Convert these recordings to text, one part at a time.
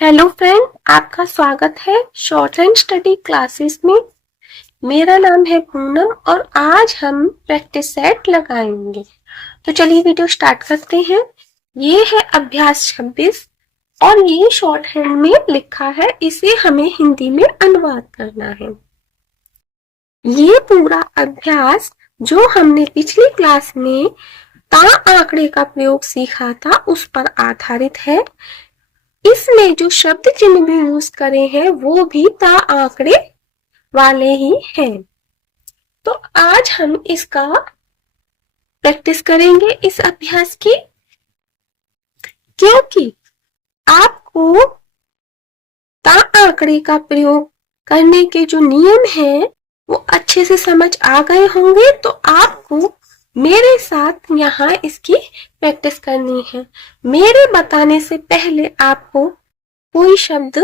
Hello friend, आपका स्वागत है शॉर्ट एंड स्टडी क्लासेस में। मेरा नाम है पूनम और आज हम प्रैक्टिस सेट लगाएंगे। तो चलिए वीडियो स्टार्ट करते हैं। ये है अभ्यास 26 और ये शॉर्ट हैंड में लिखा है, इसे हमें हिंदी में अनुवाद करना है। ये पूरा अभ्यास जो हमने पिछली क्लास में ता आंकड़े का प्रयोग सीखा था उस पर आधारित है। इसमें जो शब्द चिन्ह भी यूज करे हैं वो भी ता आंकड़े वाले ही हैं। तो आज हम इसका प्रैक्टिस करेंगे इस अभ्यास की, क्योंकि आपको ता आंकड़े का प्रयोग करने के जो नियम हैं वो अच्छे से समझ आ गए होंगे। तो आपको मेरे साथ यहाँ इसकी प्रैक्टिस करनी है। मेरे बताने से पहले आपको कोई शब्द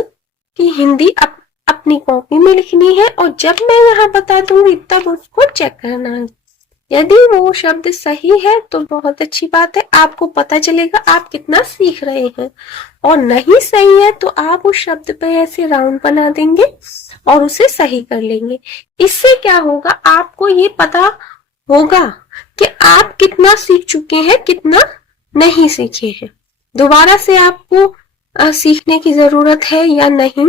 की हिंदी अपनी कॉपी में लिखनी है और जब मैं यहाँ बता दूंगी तब उसको चेक करना है। यदि वो शब्द सही है तो बहुत अच्छी बात है, आपको पता चलेगा आप कितना सीख रहे हैं, और नहीं सही है तो आप उस शब्द पे ऐसे राउंड बना देंगे और उसे सही कर लेंगे। इससे क्या होगा, आपको ये पता होगा कि आप कितना सीख चुके हैं, कितना नहीं सीखे हैं। दोबारा से आपको सीखने की जरूरत है या नहीं,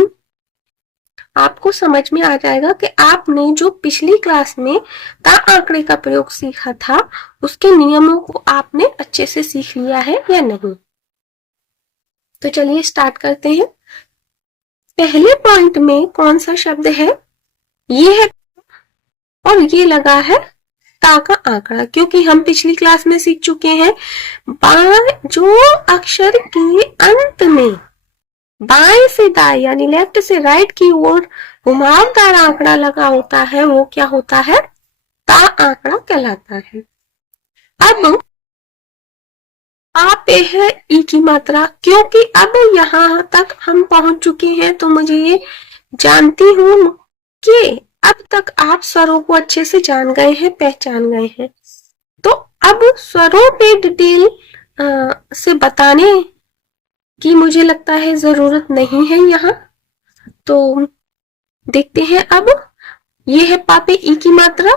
आपको समझ में आ जाएगा कि आपने जो पिछली क्लास में ता आंकड़े का प्रयोग सीखा था उसके नियमों को आपने अच्छे से सीख लिया है या नहीं। तो चलिए स्टार्ट करते हैं। पहले पॉइंट में कौन सा शब्द है, ये है और ये लगा है ता का आंकड़ा, क्योंकि हम पिछली क्लास में सीख चुके हैं जो अक्षर के अंत में बाएं से दाएं यानी लेफ्ट से राइट की ओर घुमावदार आंकड़ा लगा होता है वो क्या होता है, ता आंकड़ा कहलाता है। अब आप है ई की मात्रा, क्योंकि अब यहाँ तक हम पहुंच चुके हैं तो मुझे ये जानती हूं कि अब तक आप स्वरों को अच्छे से जान गए हैं, पहचान गए हैं। तो अब स्वरों पे डिटेल से बताने की मुझे लगता है जरूरत नहीं है यहाँ। तो देखते हैं। अब ये है पापे ई की मात्रा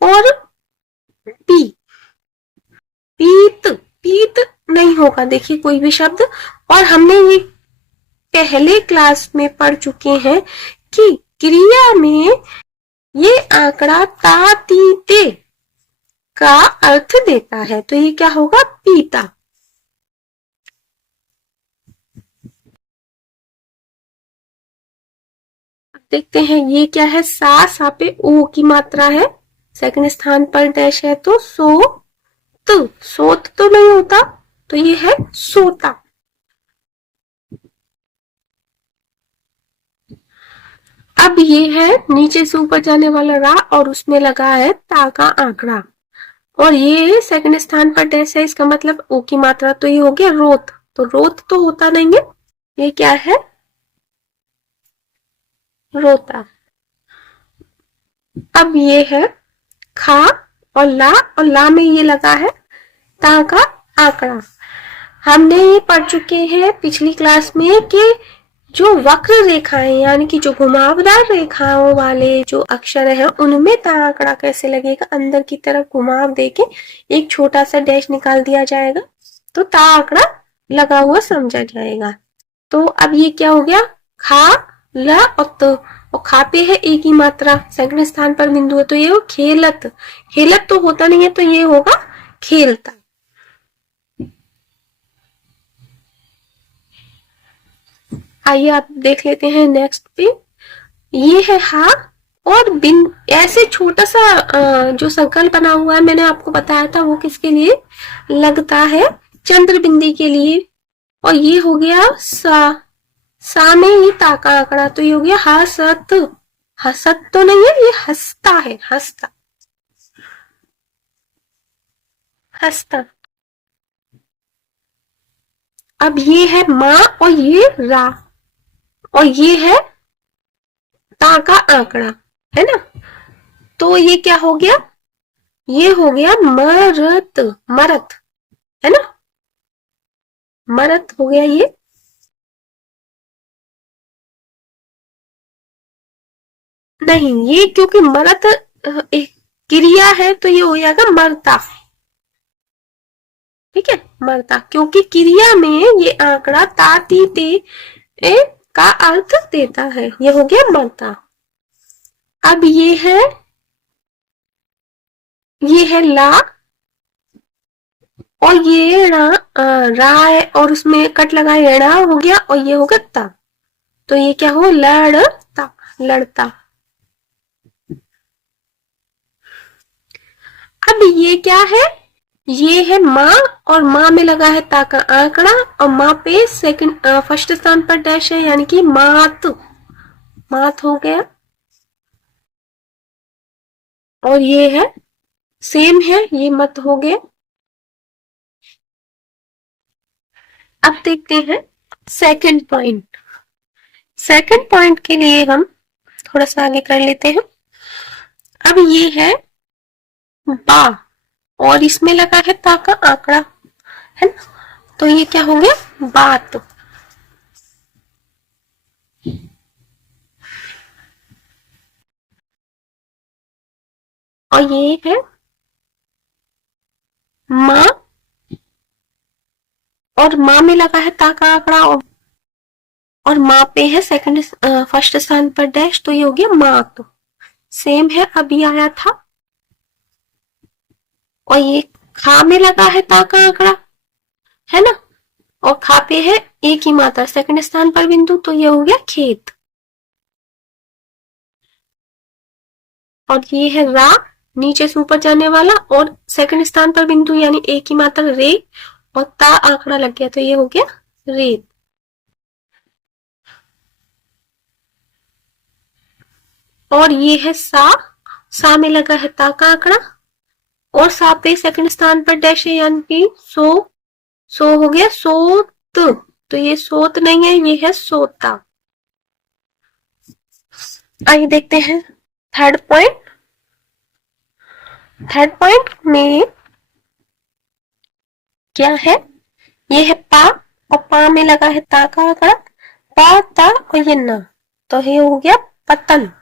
और पी, पीत, पीत नहीं होगा देखिए कोई भी शब्द। और हमने ये पहले क्लास में पढ़ चुके हैं कि क्रिया में ये आंकड़ा ता ती ते का अर्थ देता है, तो ये क्या होगा, पीता। देखते हैं ये क्या है, सा पे ओ की मात्रा है, सेकंड स्थान पर डैश है तो सोत तो नहीं होता, तो ये है सोता। अब ये है नीचे से ऊपर जाने वाला रा और उसमें लगा है ता का आंकड़ा और ये सेकंड स्थान पर डैश है, इसका मतलब ओ की मात्रा, तो ये हो गया रोत। तो रोत तो होता नहीं है, ये क्या है, रोता। अब ये है खा और ला में ये लगा है ता का आंकड़ा। हमने ये पढ़ चुके हैं पिछली क्लास में कि जो वक्र रेखाएं यानी कि जो घुमावदार रेखाओं वाले जो अक्षर है उनमें ता आंकड़ा कैसे लगेगा, अंदर की तरफ घुमाव देके एक छोटा सा डैश निकाल दिया जाएगा तो ता आंकड़ा लगा हुआ समझा जाएगा। तो अब ये क्या हो गया, खा ला और तो, और खा पे है ए की मात्रा, सेकंड स्थान पर बिंदु है तो ये हो खेलत। खेलत तो होता नहीं है तो ये होगा खेलता। आइए आप देख लेते हैं नेक्स्ट पे। ये है हा और बिन, ऐसे छोटा सा जो संकल्प बना हुआ है मैंने आपको बताया था वो किसके लिए लगता है, चंद्र बिंदी के लिए। और ये हो गया सा में ये ता का आंकड़ा, तो ये हो गया हसत। हसत तो नहीं है, ये हंसता है, हंसता, हंसता। अब ये है माँ और ये रा और ये है ता का आंकड़ा, है ना। तो ये क्या हो गया, ये हो गया मरत, मरत, है ना, मरत हो गया ये। नहीं, ये क्योंकि मरत एक क्रिया है तो ये हो जाएगा मरता। ठीक है, मरता, क्योंकि क्रिया में ये आंकड़ा ता ती ते ए, का अर्थ देता है। ये हो गया मरता। अब ये है ला, और ये रा है और उसमें कट लगा रा हो गया, और ये हो गया ता। तो ये क्या हो, लड़ता, लड़ता। अब ये क्या है, ये है माँ, और माँ में लगा है ता का आंकड़ा, और माँ पे सेकंड फर्स्ट स्थान पर डैश है, यानी कि मात, मात हो गया। और ये है सेम है, ये मत हो गया। अब देखते हैं सेकंड पॉइंट। सेकंड पॉइंट के लिए हम थोड़ा सा आगे कर लेते हैं। अब ये है बा, और इसमें लगा है ता का आंकड़ा, है ना, तो ये क्या हो गया, बात। और ये है माँ, और माँ में लगा है ता का आंकड़ा, और माँ पे है सेकंड फर्स्ट स्थान पर डैश, तो ये हो गया मात। सेम है, अभी आया था। और ये खा में लगा है ता का आंकड़ा, है ना, और खा पे है एक ही मात्रा सेकंड स्थान पर बिंदु, तो ये हो गया खेत। और ये है रा, नीचे से ऊपर जाने वाला, और सेकंड स्थान पर बिंदु यानी एक ही मात्रा रे, और ता आंकड़ा लग गया, तो ये हो गया रेत। और ये है सा में लगा है ता का आंकड़ा, और सा पे सेकंड स्थान पर डैश है, यानी कि सो हो गया सोत, तो ये सोत नहीं है, ये है सोता। आइए देखते हैं थर्ड पॉइंट। थर्ड पॉइंट में क्या है, ये है पा, और पा में लगा है ता का आंकड़ा, पा ता और ये ना, तो ये हो गया पतन।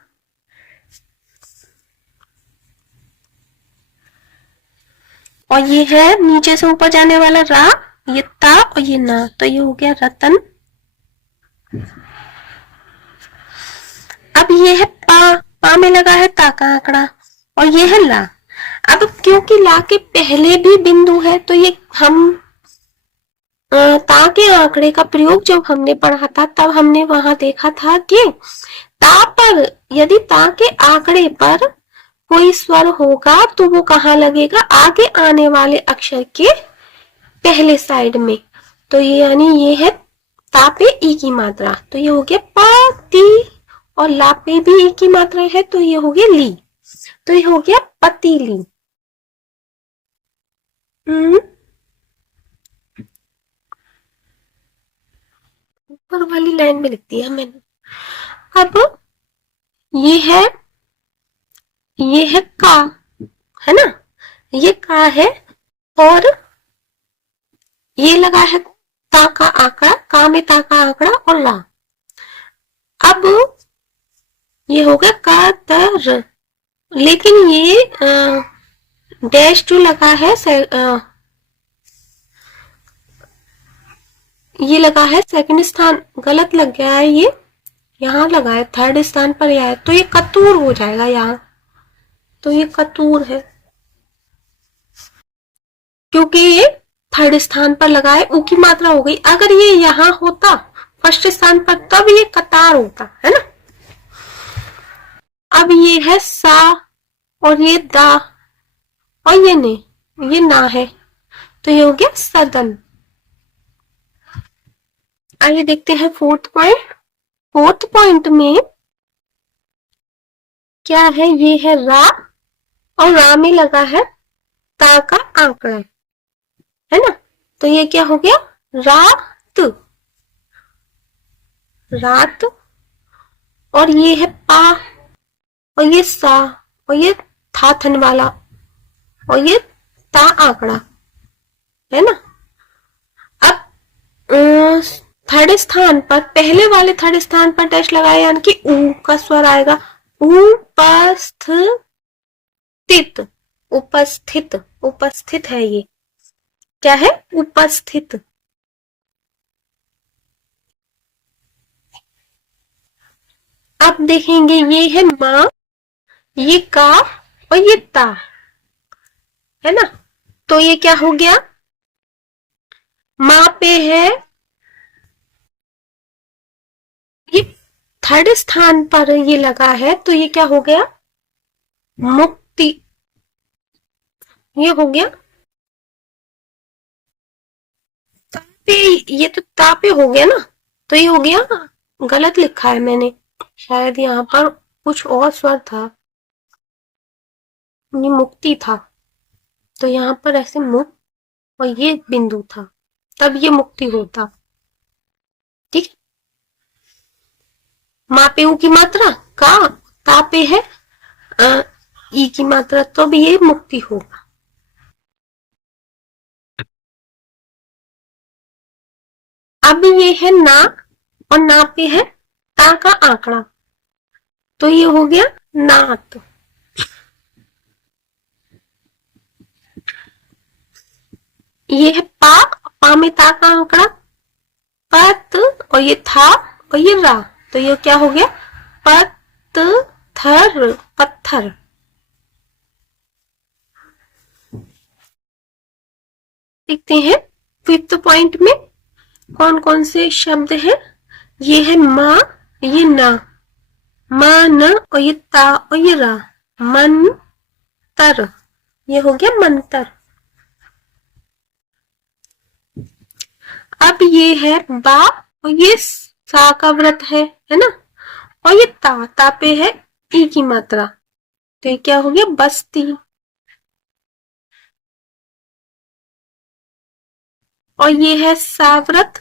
और ये है नीचे से ऊपर जाने वाला रा, ये ता और ये ना, तो ये हो गया रतन। अब ये है पा में लगा है ता का आंकड़ा, और ये है ला। अब क्योंकि ला के पहले भी बिंदु है, तो ये हम ता के आंकड़े का प्रयोग जब हमने पढ़ा था, तब हमने वहां देखा था कि ता पर, यदि ता के आंकड़े पर कोई स्वर होगा तो वो कहाँ लगेगा, आगे आने वाले अक्षर के पहले साइड में। तो ये यानी ये है ता पे ई की मात्रा, तो ये हो गया पाती, और ला पे भी ई की मात्रा है, तो ये हो गया ली, तो ये हो गया पतीली। ऊपर वाली लाइन में लिख दिया मैंने। अब ये है का, है ना, ये का है, और ये लगा है ता का आंकड़ा, का में ता का आंकड़ा और ला। अब ये हो गया का तर, लेकिन ये डैश जो लगा है ये लगा है सेकंड स्थान, गलत लग गया है, ये यहाँ लगा है थर्ड स्थान पर आया है, तो ये कतूर हो जाएगा यहाँ, तो ये कतूर है, क्योंकि ये थर्ड स्थान पर लगा है, ऊ की मात्रा हो गई। अगर ये यहाँ होता फर्स्ट स्थान पर, तब ये कतार होता, है ना। अब ये है सा, और ये दा, और ये ने, ये ना है, तो ये हो गया सदन। आइए देखते हैं फोर्थ पॉइंट। फोर्थ पॉइंट में क्या है, ये है रा, और रा में लगा है ता का आंकड़ा, है ना, तो ये क्या हो गया, रात, रात। और ये है पा, और ये सा, और ये था थन वाला, और ये ता आंकड़ा, है ना। अब थर्ड स्थान पर, पहले वाले थर्ड स्थान पर डैश लगाए, यानी कि ऊ का स्वर आएगा, उपस्थित, उपस्थित, उपस्थित है ये, क्या है? उपस्थित। अब देखेंगे ये है माँ, ये का और ये ता, है ना? तो ये क्या हो गया? माँ पे है, ये थर्ड स्थान पर ये लगा है, तो ये क्या हो गया? मुक्ति। ये हो गया तापे, ये तो तापे हो गया ना, तो ये हो गया, गलत लिखा है मैंने, शायद यहाँ पर कुछ और स्वर था, ये मुक्ति था, तो यहाँ पर ऐसे मुक्त और ये बिंदु था, तब ये मुक्ति होता। ठीक, मापे ऊ की मात्रा का, तापे है ई की मात्रा, तो भी ये मुक्ति होगा। अब ये है ना, और ना पे है ता का आंकड़ा, तो ये हो गया नात। ये है पा, पा में ता का आंकड़ा, पत, और ये था और ये रा, तो ये क्या हो गया? पत्थर, पत्थर। देखते हैं फिफ्थ पॉइंट में कौन कौन से शब्द हैं। ये है माँ, ये ना, माँ न, और ये ता और ये रा, मन तर, ये हो गया मंतर। अब ये है बा, और ये सा का व्रत है ना, और ये ता पे है ई की मात्रा, तो ये क्या हो गया? बस्ती। और ये है साव्रत,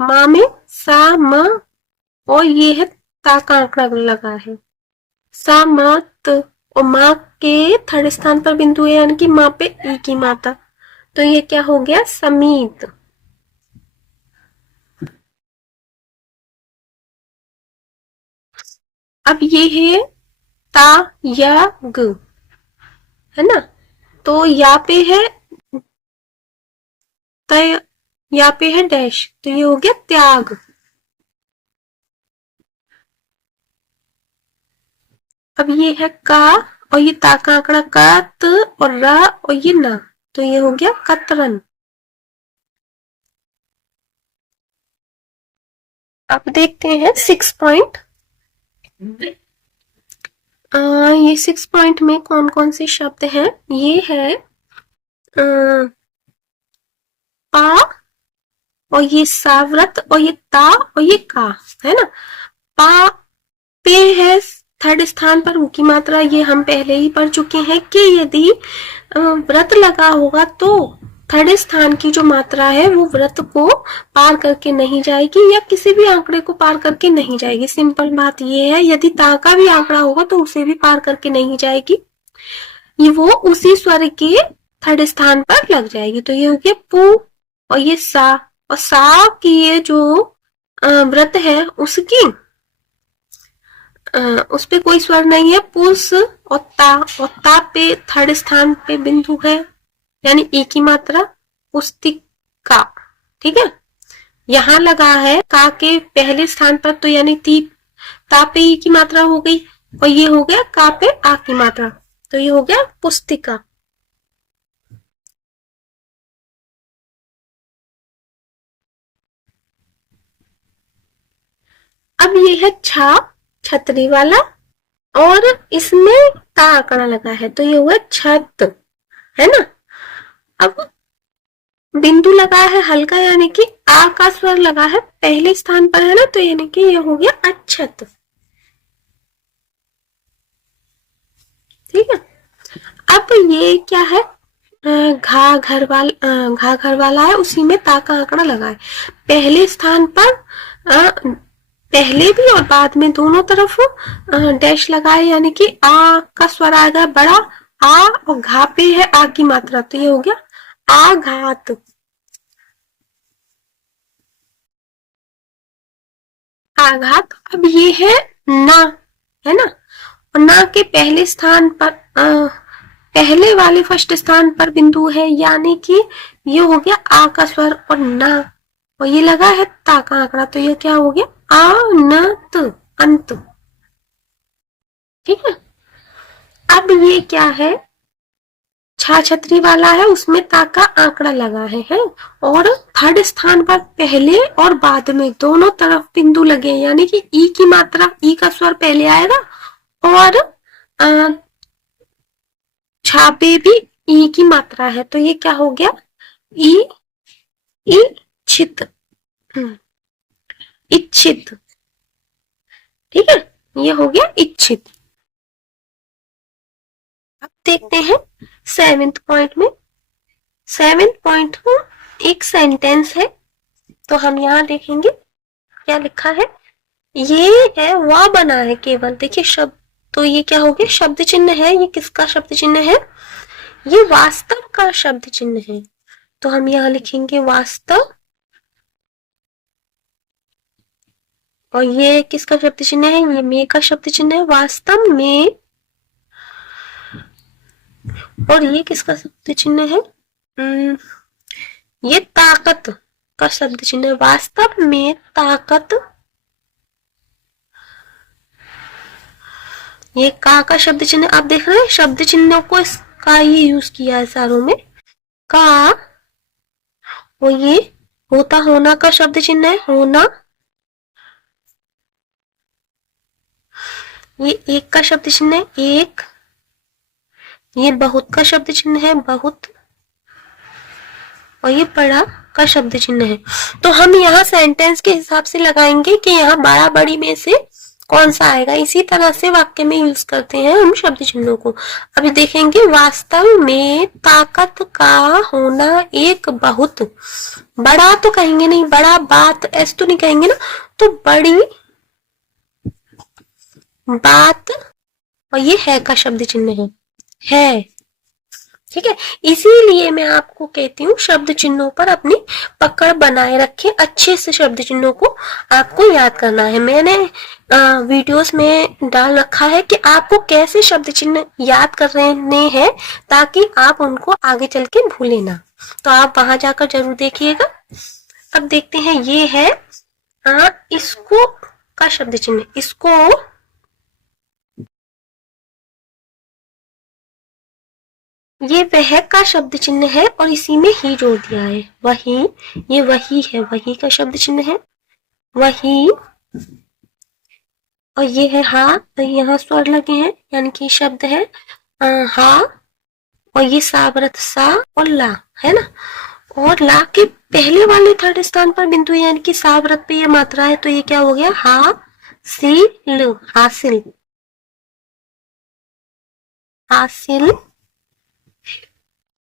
माँ में सा म, और ये है ता का आंकड़ा लगा है, सा म त, और माँ के थर्ड स्थान पर बिंदु है, यानी कि माँ पे ई की मात्रा, तो ये क्या हो गया? समीत। अब ये है ता या ग, है ना, तो या पे है तय, या पे है डैश, तो ये हो गया त्याग। अब ये है का, और ये ता का आंकड़ा का, त और रा, और ये ना, तो ये हो गया कतरन। अब देखते हैं सिक्स पॉइंट। ये सिक्स पॉइंट में कौन कौन से शब्द हैं? ये है पा, और ये साव्रत, और ये ता और ये का, है ना। पा पे है थर्ड स्थान पर ऊ की मात्रा, ये हम पहले ही पढ़ चुके हैं कि यदि व्रत लगा होगा तो थर्ड स्थान की जो मात्रा है वो व्रत को पार करके नहीं जाएगी, या किसी भी आंकड़े को पार करके नहीं जाएगी। सिंपल बात ये है, यदि ता का भी आंकड़ा होगा तो उसे भी पार करके नहीं जाएगी, ये वो उसी स्वर के थर्ड स्थान पर लग जाएगी, तो ये हो गया पू, और ये सा, और सा की ये जो व्रत है उसकी उस पे कोई स्वर नहीं है, पुस और ता पे थर्ड स्थान पे बिंदु है, यानी एक ही मात्रा, पुस्तिका। ठीक है, यहाँ लगा है का के पहले स्थान पर, तो यानी ती, ता पे ई की मात्रा हो गई, और ये हो गया का पे आ की मात्रा, तो ये हो गया पुस्तिका। अब ये है छा, छतरी वाला, और इसमें ता आंकड़ा लगा है, तो ये हुआ छत, है ना। अब बिंदु लगा है हल्का, यानी कि आ का स्वर लगा है पहले स्थान पर, है ना, तो यानी कि ये हो गया अच्छत। ठीक है, अब ये क्या है? घा घर वाला है, उसी में ता का आंकड़ा लगा है पहले स्थान पर, पहले भी और बाद में दोनों तरफ डैश लगा है, यानी कि आ का स्वर आएगा बड़ा आ, और घा पे है आ की मात्रा, तो ये हो गया आघात। आघात। अब ये है ना, है ना, और ना के पहले स्थान पर पहले वाले फर्स्ट स्थान पर बिंदु है, यानी कि ये हो गया आ का स्वर और ना, और ये लगा है ता का आंकड़ा, तो ये क्या हो गया अनंत, अंत। ठीक है। अब ये क्या है, छा छतरी वाला है, उसमें ता का आंकड़ा लगा है और थर्ड स्थान पर पहले और बाद में दोनों तरफ बिंदु लगे, यानी कि ई की मात्रा, ई का स्वर पहले आएगा और छापे भी ई की मात्रा है, तो ये क्या हो गया ई, इच्छित, इच्छित। ठीक है, ये हो गया इच्छित। अब देखते हैं सेवेंथ पॉइंट में। सेवेंथ पॉइंट में एक सेंटेंस है, तो हम यहाँ देखेंगे क्या लिखा है। ये है वह बना है केवल, देखिए शब्द, तो ये क्या हो गया शब्द चिन्ह है, ये किसका शब्द चिन्ह है, ये वास्तव का शब्द चिन्ह है, तो हम यहाँ लिखेंगे वास्तव, और ये किसका शब्द चिन्ह है, ये में का शब्द चिन्ह है, वास्तव में, और ये किसका शब्द चिन्ह है, ये ताकत का शब्द चिन्ह है, वास्तव में ताकत, ये का शब्द चिन्ह, आप देख रहे हैं शब्द चिन्हों को का ही यूज किया है सारों में, का, और ये होता होना का शब्द चिन्ह है, होना, ये एक का शब्द चिन्ह है, एक, ये बहुत का शब्द चिन्ह है, बहुत, और ये बड़ा का शब्द चिन्ह है। तो हम यहाँ सेंटेंस के हिसाब से लगाएंगे कि यहाँ बड़ा बड़ी में से कौन सा आएगा, इसी तरह से वाक्य में यूज करते हैं हम शब्द चिन्हों को। अभी देखेंगे वास्तव में ताकत का होना एक बहुत, बड़ा तो कहेंगे नहीं, बड़ा बात ऐसे तो नहीं कहेंगे ना, तो बड़ी बात, और ये है का शब्द चिन्ह है। ठीक है, इसीलिए मैं आपको कहती हूँ शब्द चिन्हों पर अपनी पकड़ बनाए रखें, अच्छे से शब्द चिन्हों को आपको याद करना है। मैंने वीडियोस में डाल रखा है कि आपको कैसे शब्द चिन्ह याद करने हैं, ताकि आप उनको आगे चल के भूले ना, तो आप वहां जाकर जरूर देखिएगा। अब देखते हैं, ये है इसको का शब्द चिन्ह, इसको, ये वह का शब्द चिन्ह है और इसी में ही जोड़ दिया है, वही, ये वही है, वही का शब्द चिन्ह है, वही, और ये है हा, तो यहाँ स्वर लगे हैं, यानी कि शब्द है हा, और ये सावरत सा और ला है ना, और ला के पहले वाले थर्ड स्थान पर बिंदु, यानी कि सावरत पे ये मात्रा है, तो ये क्या हो गया हासिल, हासिल, हासिल,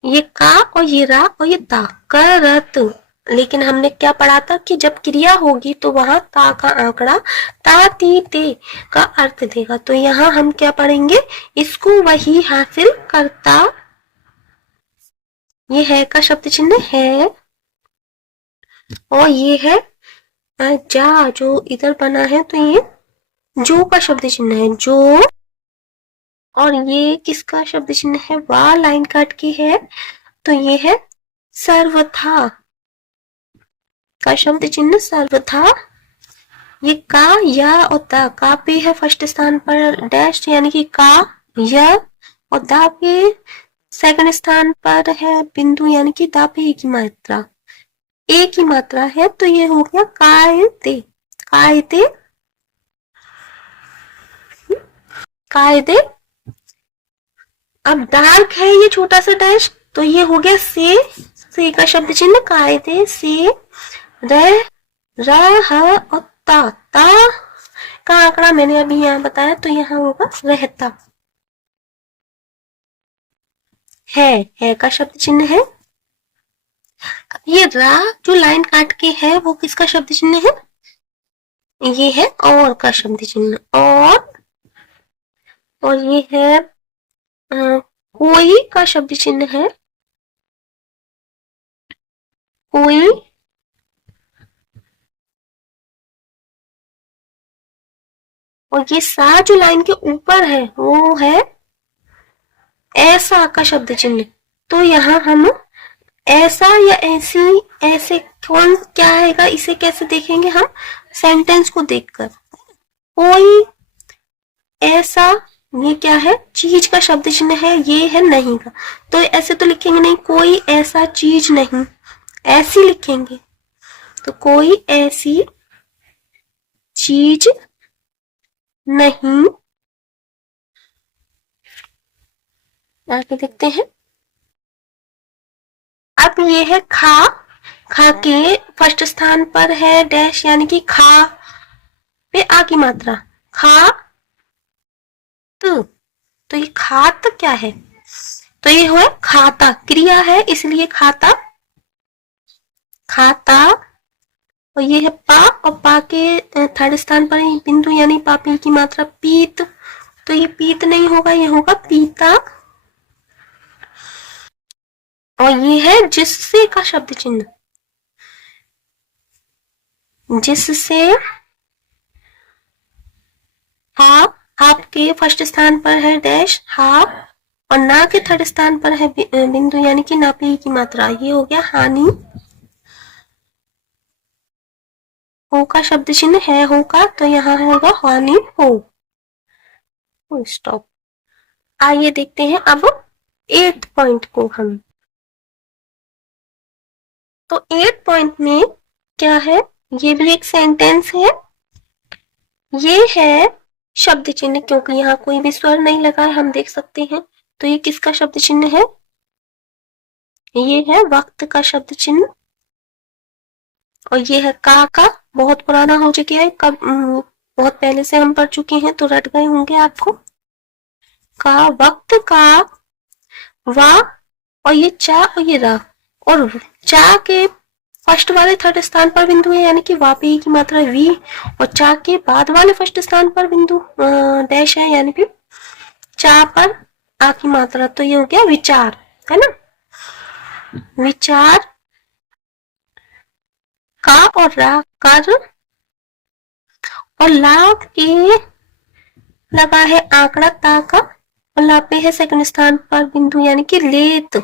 ये का और ये रा और ये ता, करत। लेकिन हमने क्या पढ़ा था कि जब क्रिया होगी तो वहां ता का आंकड़ा ता ती ते का अर्थ देगा, तो यहाँ हम क्या पढ़ेंगे, इसको वही हासिल करता, ये है का शब्द चिन्ह है, और ये है जा, जो इधर बना है, तो ये जो का शब्द चिन्ह है, जो, और ये किसका शब्द चिन्ह है, वाह लाइन काट की है, तो ये है सर्वथा का शब्द चिन्ह, सर्वथा, ये का या और दा, का पे है फर्स्ट स्थान पर डैश, यानी कि का या, और दा पे सेकंड स्थान पर है बिंदु, यानी कि दा पे एक ही मात्रा, एक ही मात्रा है, तो ये हो गया कायदे, कायदे, कायदे। अब डार्क है ये छोटा सा डैश, तो ये हो गया से का शब्द चिन्ह, कायदे से, रह, रह और ता, ता का आंकड़ा मैंने अभी यहाँ बताया, तो यहाँ होगा रहता, है का शब्द चिन्ह है। ये रा जो लाइन काट के है वो किसका शब्द चिन्ह है, ये है और का शब्द चिन्ह, और ये है कोई का शब्द चिन्ह है, कोई, और ये सा जो लाइन के ऊपर है वो है ऐसा का शब्द चिन्ह। तो यहाँ हम ऐसा या ऐसी, ऐसे कौन क्या आएगा इसे कैसे देखेंगे हम, सेंटेंस को देखकर। कोई ऐसा, ये क्या है, चीज का शब्द चिन्ह है, ये है नहीं का, तो ऐसे तो लिखेंगे नहीं, कोई ऐसा चीज नहीं, ऐसी लिखेंगे। तो कोई ऐसी चीज नहीं। आगे देखते हैं। अब ये है खा, खा के फर्स्ट स्थान पर है डैश, यानी कि खा पे आ की मात्रा, खा तो ये खात क्या है, तो ये हुआ खाता, क्रिया है इसलिए खाता, खाता। और ये है पा, और पा के थर्ड स्थान पर बिंदु यानी पापी की मात्रा पीत, तो ये पीत नहीं होगा, ये होगा पीता। और ये है जिससे का शब्द चिन्ह, जिससे, हा, आपके फर्स्ट स्थान पर है डैश हा, और ना के थर्ड स्थान पर है बिंदु यानी कि नापी की मात्रा, ये हो गया हानि। हो का शब्द चिन्ह है हो का, तो यहाँ होगा हानि हो, स्टॉप। आइए देखते हैं अब 8th पॉइंट को हम। तो 8th पॉइंट में क्या है, ये भी एक सेंटेंस है, ये है शब्द चिन्ह, क्योंकि यहाँ कोई भी स्वर नहीं लगा है हम देख सकते हैं। तो ये किसका शब्द चिन्ह है, ये है वक्त का शब्द चिन्ह। और ये है का बहुत पुराना हो चुका है, कब बहुत पहले से हम पढ़ चुके हैं तो रट गए होंगे आपको। का, वक्त का, वा, और ये चा और ये रा, और चा के फर्स्ट वाले थर्ड स्थान पर बिंदु है यानी कि वापी की मात्रा वी, और चा के बाद वाले फर्स्ट स्थान पर बिंदु डैश है यानी कि चा पर आ की मात्रा, तो ये हो गया विचार, है ना, विचार। का और रा, कर, और ला के लगा है आंकड़ा ता का, और ला पे है सेकंड स्थान पर बिंदु यानी कि लेत,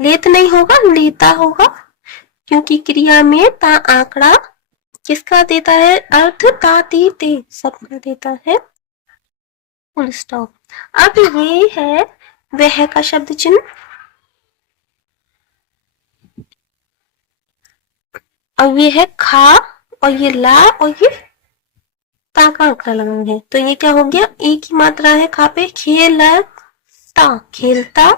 लेत नहीं होगा लेता होगा, क्योंकि क्रिया में ता आंकड़ा किसका देता है अर्थ, ता ती ते सबका देता है, फुल स्टॉप। अब ये है वह का शब्द चिन्ह, और ये है खा, और ये ला, और ये ता का आंकड़ा लगा है, तो ये क्या हो गया, एक ही मात्रा है खा पे, खेलता, खेलता।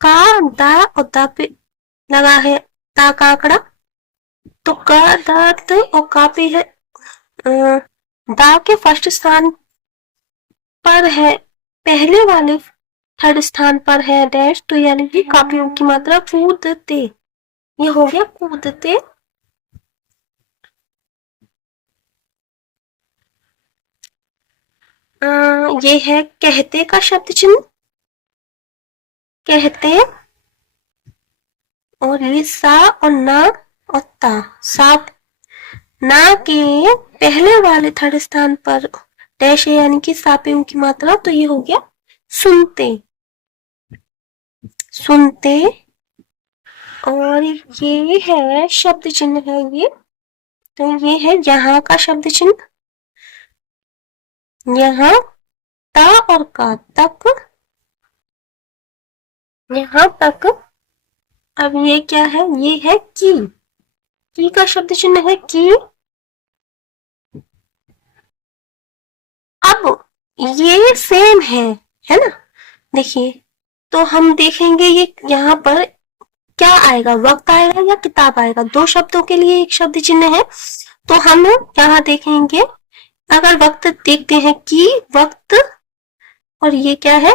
का, दा, और दा पे लगा है ता का आंकड़ा, तो का, दा, त, और का पे है दा के फर्स्ट स्थान पर है, पहले वाले थर्ड स्थान पर है डैश, तो यानी कि कापियों की मात्रा कूदते, ये हो गया कूदते। ये है कहते का शब्द चिन्ह, कहते, और ये सा और ना और ता, सा ना के पहले वाले थर्ड स्थान पर डैश है यानी कि सापे की मात्रा, तो ये हो गया सुनते, सुनते। और ये है शब्द चिन्ह है ये, तो ये है यहाँ का शब्द चिन्ह, यहाँ ता और का तक, यहाँ तक। अब ये क्या है, ये है की का शब्द चिन्ह है की। अब ये सेम है ना, देखिए, तो हम देखेंगे ये यहाँ पर क्या आएगा, वक्त आएगा या किताब आएगा, दो शब्दों के लिए एक शब्द चिन्ह है। तो हम यहाँ देखेंगे, अगर वक्त देखते हैं कि वक्त, और ये क्या है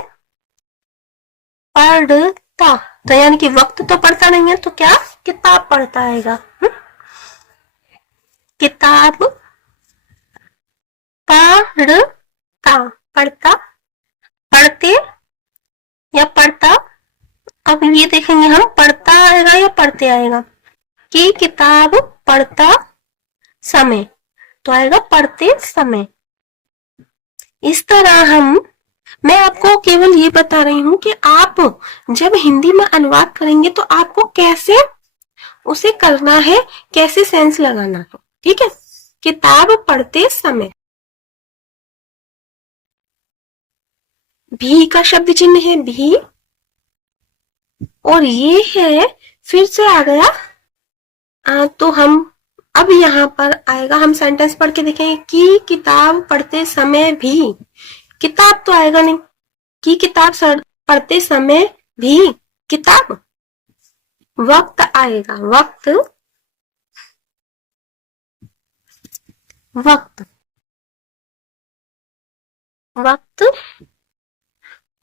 पढ़ता, तो यानी कि वक्त तो पढ़ता नहीं है, तो क्या किताब पढ़ता आएगा, किताब, पढ़ता, पढ़ता, पढ़ते या पढ़ता। अब ये देखेंगे हम, पढ़ता आएगा या पढ़ते आएगा, कि किताब पढ़ता समय, तो आएगा पढ़ते समय। इस तरह मैं आपको केवल ये बता रही हूं कि आप जब हिंदी में अनुवाद करेंगे तो आपको कैसे उसे करना है, कैसे सेंस लगाना है। ठीक है, किताब पढ़ते समय। भी का शब्द चिन्ह है भी, और ये है फिर से आ गया तो हम अब यहाँ पर आएगा, हम सेंटेंस पढ़ के देखेंगे कि किताब पढ़ते समय भी, किताब तो आएगा नहीं, कि किताब पढ़ते समय भी किताब। वक्त आएगा, वक्त, वक्त, वक्त,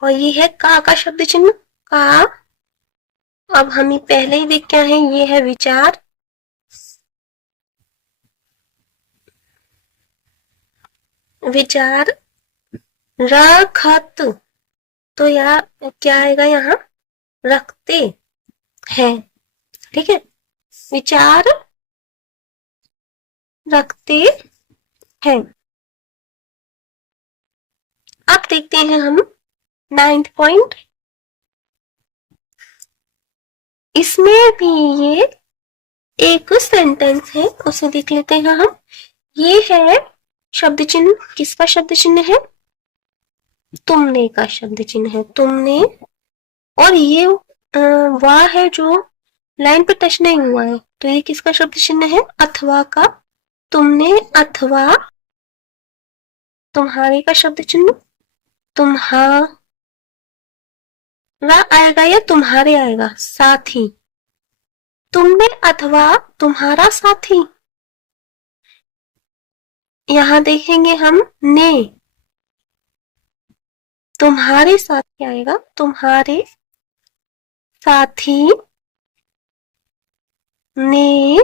और ये है का शब्द चिन्ह का। अब हम पहले ही देख के आए हैं, ये है विचार, विचार, रखत, तो यार क्या आएगा यहाँ, रखते हैं। ठीक है, विचार रखते हैं। अब देखते हैं हम 9th पॉइंट, इसमें भी ये एक सेंटेंस है, उसे देख लेते हैं हम। ये है शब्द चिन्ह, किसका शब्द चिन्ह है, तुमने का शब्द चिन्ह है, तुमने, और ये वह है जो लाइन पे टच नहीं हुआ है, तो ये किसका शब्द चिन्ह है, अथवा का, तुमने अथवा, तुम्हारे का शब्द चिन्ह, तुम्हारा आएगा या तुम्हारे आएगा, साथी, तुमने अथवा तुम्हारा साथी। यहां देखेंगे हम ने, तुम्हारे साथी आएगा, तुम्हारे साथी ने,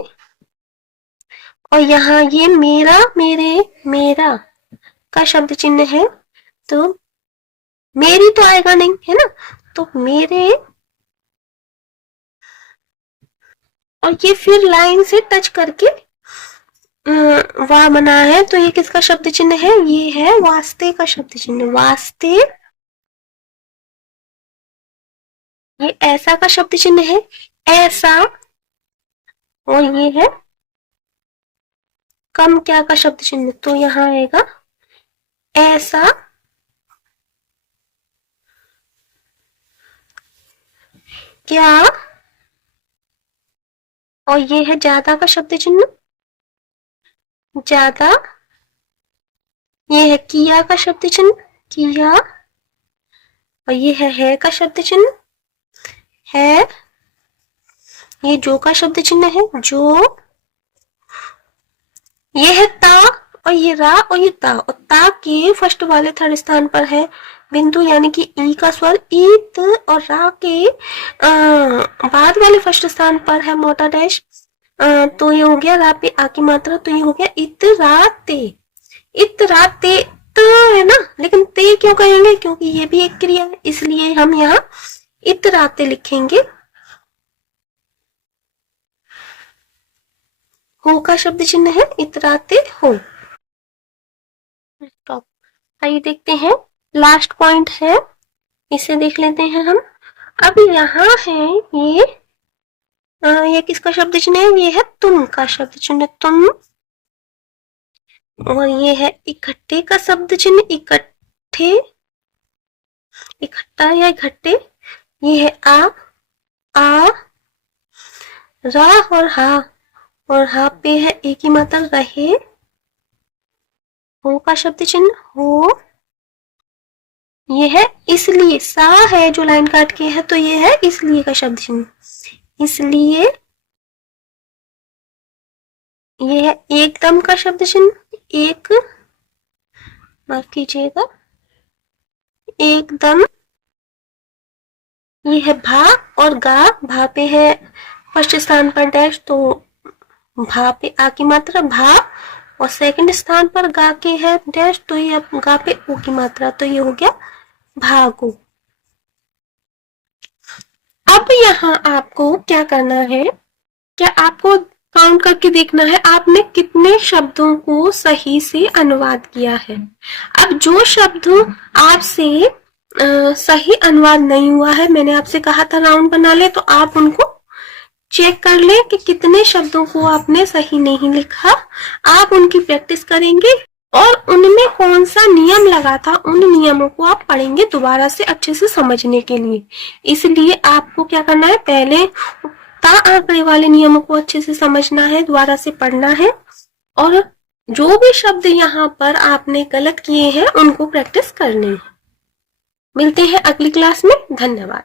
और यहाँ ये मेरा, मेरे, मेरा का शब्द चिन्ह है, तो मेरी तो आएगा नहीं है ना, तो मेरे, और ये फिर लाइन से टच करके वाह बना है, तो ये किसका शब्द चिन्ह है, ये है वास्ते का शब्द चिन्ह, वास्ते, ये ऐसा का शब्द चिन्ह है, ऐसा, और ये है कम क्या का शब्द चिन्ह, तो यहाँ आएगा ऐसा, क्या, और ये है ज्यादा का शब्द चिन्ह, ज्यादा, ये है किया का शब्द चिन्ह, किया, और ये है का शब्द चिन्ह, है, ये जो का शब्द चिन्ह है, जो, ये है ता, और ये रा, और ये ता, और ता के फर्स्ट वाले थर्ड स्थान पर है बिंदु, यानी कि ई का स्वर ईत, और रा के बाद वाले फर्स्ट स्थान पर है मोटा डैश, तो ये हो गया रा पे आ की मात्रा, तो ये हो गया इतराते, इतराते, त है ना, लेकिन ते क्यों कहेंगे, क्योंकि ये भी एक क्रिया है, इसलिए हम यहाँ इतराते लिखेंगे। हो का शब्द चिन्ह है, इतराते हो। आइए देखते हैं, लास्ट पॉइंट है, इसे देख लेते हैं हम। अब यहाँ है ये किसका शब्द चिन्ह है, ये है तुम का शब्द चिन्ह, तुम, और ये है इकट्ठे का शब्द चिन्ह, इकट्ठे, इकट्ठा या इकट्ठे, ये है आ, रा और हा पे है एक ही मात्रा, रहे, हो का शब्द चिन्ह, हो, ये है इसलिए, सा है जो लाइन काट के है, तो ये है इसलिए का शब्द चिन्ह, इसलिए, ये है एकदम का शब्द चिन्ह, एक, माफ कीजिएगा, एकदम, ये है भा और गा, भा पे है फर्स्ट स्थान पर डैश, तो भा पे आ की मात्रा भा, और सेकंड स्थान पर गा के है डैश, तो ये गा पे ओ की मात्रा, तो ये हो गया भागो। अब यहाँ आपको क्या करना है, क्या आपको काउंट करके देखना है आपने कितने शब्दों को सही से अनुवाद किया है। अब जो शब्द आपसे सही अनुवाद नहीं हुआ है, मैंने आपसे कहा था राउंड बना ले, तो आप उनको चेक कर लें कि कितने शब्दों को आपने सही नहीं लिखा। आप उनकी प्रैक्टिस करेंगे और उनमें कौन सा नियम लगा था, उन नियमों को आप पढ़ेंगे दोबारा से अच्छे से समझने के लिए। इसलिए आपको क्या करना है, पहले ता आंकड़े वाले नियमों को अच्छे से समझना है, दोबारा से पढ़ना है, और जो भी शब्द यहाँ पर आपने गलत किए हैं उनको प्रैक्टिस करनी है। मिलते हैं अगली क्लास में। धन्यवाद।